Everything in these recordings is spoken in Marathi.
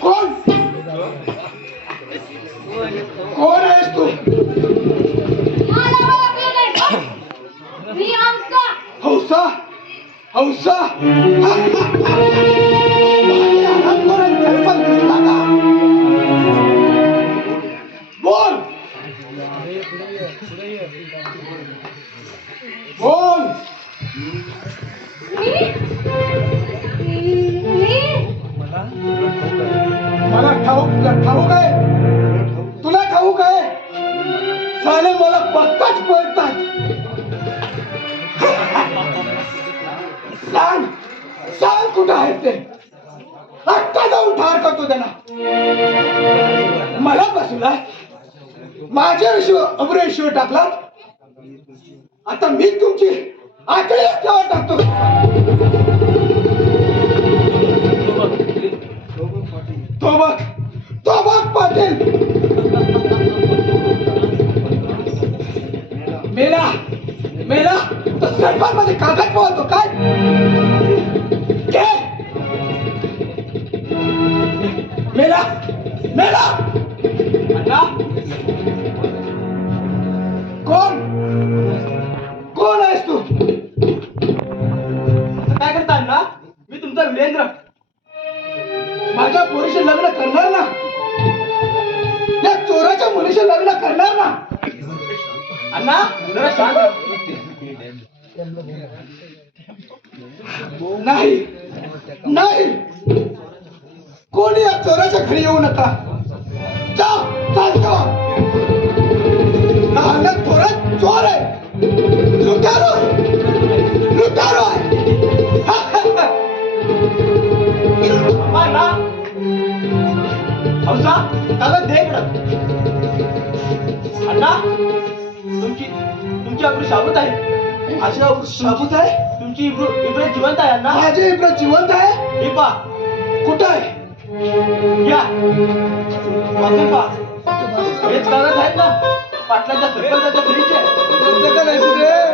कोण? कोण आहेस तू? हौसा. हौसा? बोल. बोल. मला ठाऊक तुला ठाऊक आहे. तुला ठाऊक आहे? साले मला बघताच पळतात. सांग सांग कुठं आहे ते? आत्ता जाऊन ठार करतो त्यांना मला बसला माझ्या विषय अमरेश्वर टाकलात आता मी तुमची आकडी केव्हा टाकतो. तो बघ तो बघ पाटील. मेला मेला तो सरपंच मध्ये कागद पोहतो काय? घे. मेला मेला. कोण? कोण आहेस तू? माझ्या पोरीशी लग्न करणार ना? या चोराच्या मुलीशी लग्न करणार ना? अण्णा जरा शांत नाही नाही. कोणी या चोराच्या घरी येऊ नका. जा चालतो हा चोरा चोर आहे. हौसा त्याला दे इकडं. अण्णा तुमची तुमची अब्रू शाबूत आहे. माझी आबरू शाबूत आहे? तुमची इब्रू इब्रू जिवंत आहे अण्णा. माझी इकडं जिवंत आहे? ही पा कुठं आहे? या. वाचून पा हेच कागद आहेत ना. पाटलाच्या सरपंचाच्या फ्रीचे हे-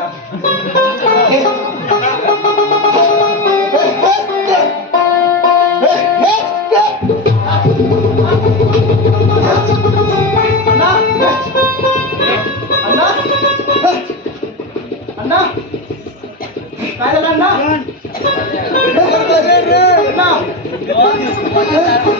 अण्णा हे- हे- हे- हे- अण्णा